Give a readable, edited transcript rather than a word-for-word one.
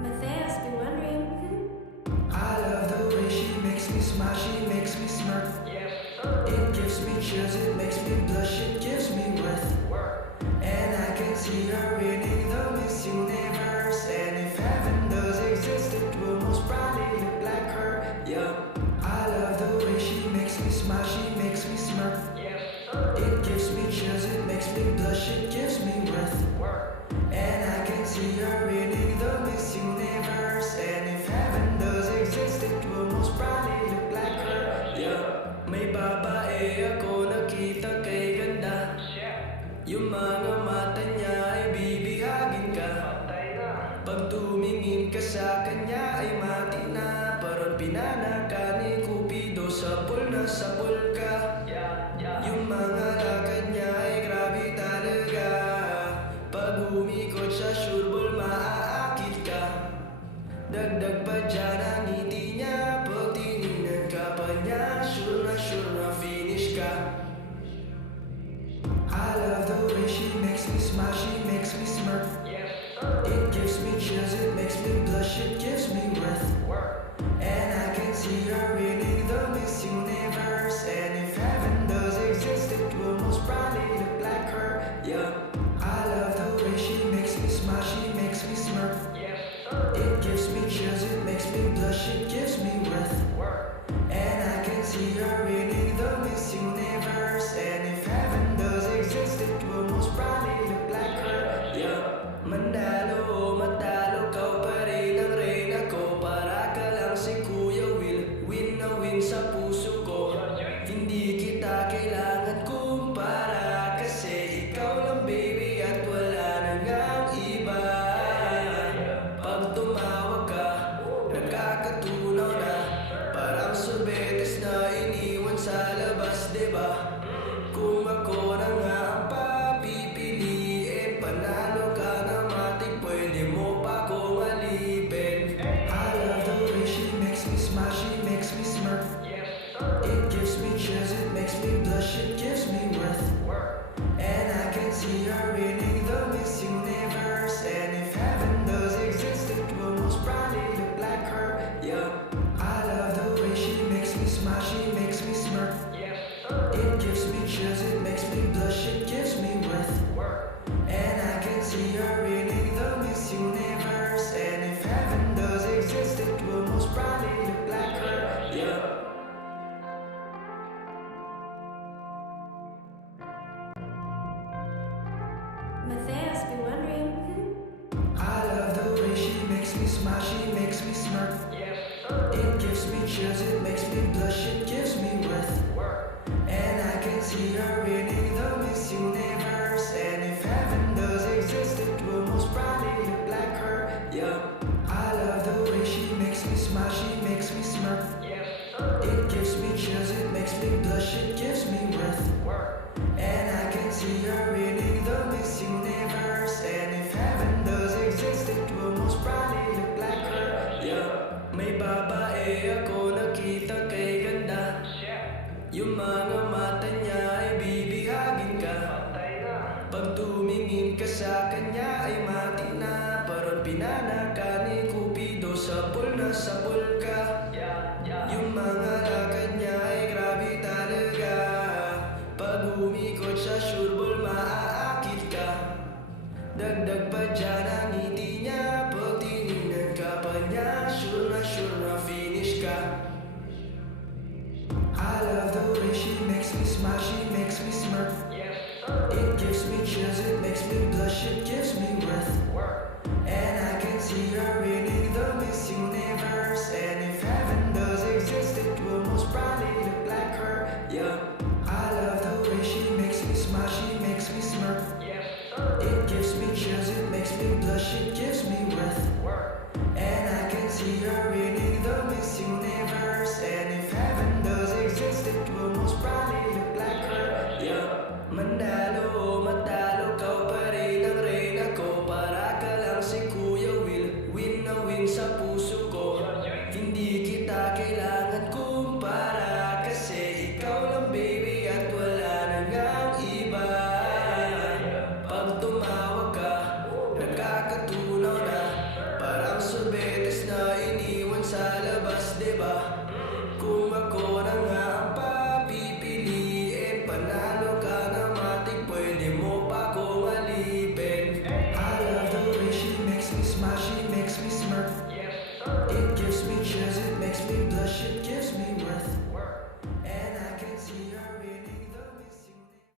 Matthias be wondering. I love the way she makes me smile, she makes me smirk. It gives me chills, it makes me blush, it gives me worth. And I can see her winning the Miss Universe. And if heaven does exist, it will most probably look like her. Yeah, I love the way she makes me smile, she makes me smirk. It gives me chills, it makes me blush, it gives me worth. And I can see her winning the Miss Universe. And if heaven does exist, it will most probably look like her. Yeah, may babae ako nakita kay ganda. Yung mga mata niya ay bibihagin ka. Pag tumingin ka sa kanya ay mati na. Parang pinana ka ni Cupido, sapol na sapol ka. Yung mga lakad niya ay grabe talaga. Pag umikot sa sureball maaakit ka. Dagdag pa dyan ang ngiti niya. Pag tinignan ka pa niya, sure na finish ka. I love the way she makes me smile, she makes me smirk. It gives me chills, it makes me blush, it gives me worth. And I can see her winning the Miss Universe. And if heaven does exist, it will most probably look like her. Yeah, I love the way she makes me smile, she makes me smirk. It gives me chills, it makes me blush, it gives me worth. And I can see her winning the Miss Universe. And if heaven does exist, it will most probably look like her. Yeah, mandalo o matalo, kau pa rin ang reyna ko. Para ka lang si Kuya Will, win na win sa puso ko. Hindi kita kailangan kumpara, kasi ikaw lang baby at wala na ngang iba. Pag tumawag ka, nakakatunaw na. Parang sorbetes na iniwan sa labas, diba? Kung ako na nga ang papipiliin, panalo ka na matik, pwede mo pa kong alipin. I love the way she makes me smile, she makes me smirk. It gives me chills, it makes me blush, it gives me worth. And I can see her winning the Miss Universe. And if heaven does exist, it will most probably look like her. Yeah, I love the way she makes me smile, she makes me smirk. It gives me chills, it makes me blush, it gives me worth. And I can see her winning the Miss Universe. And if heaven does exist, it will most probably look like her. Yeah. Matthias be wondering. I love the way she makes me smile, she makes me smirk. It gives me chills, it makes me blush, it gives me worth. And I can see her winning the Miss Universe. And if heaven does exist, it will most probably look like her. Yeah, I love the way she makes me smile, she makes me smirk. It gives me chills, it makes me blush, it gives me worth. And I can see her winning the Miss Universe. And if heaven does exist, it will most probably look like her. Yeah, may babae ako nakita kay ganda. Yung mga mata niya ay bibihagin ka. Pag tumingin ka sa kanya ay mati na. Parang pinana ka ni Cupido, sapol na sapol ka. Yung mga lakad niya ay grabe talaga. Pag umikot sa sureball maaakit ka. Dagdag pa dyan ang ngiti niya. Pag tinignan ka pa niya, sure na finish ka. I love the way she makes me smile, she makes me smirk. It gives me chills, it makes me blush, it gives me worth.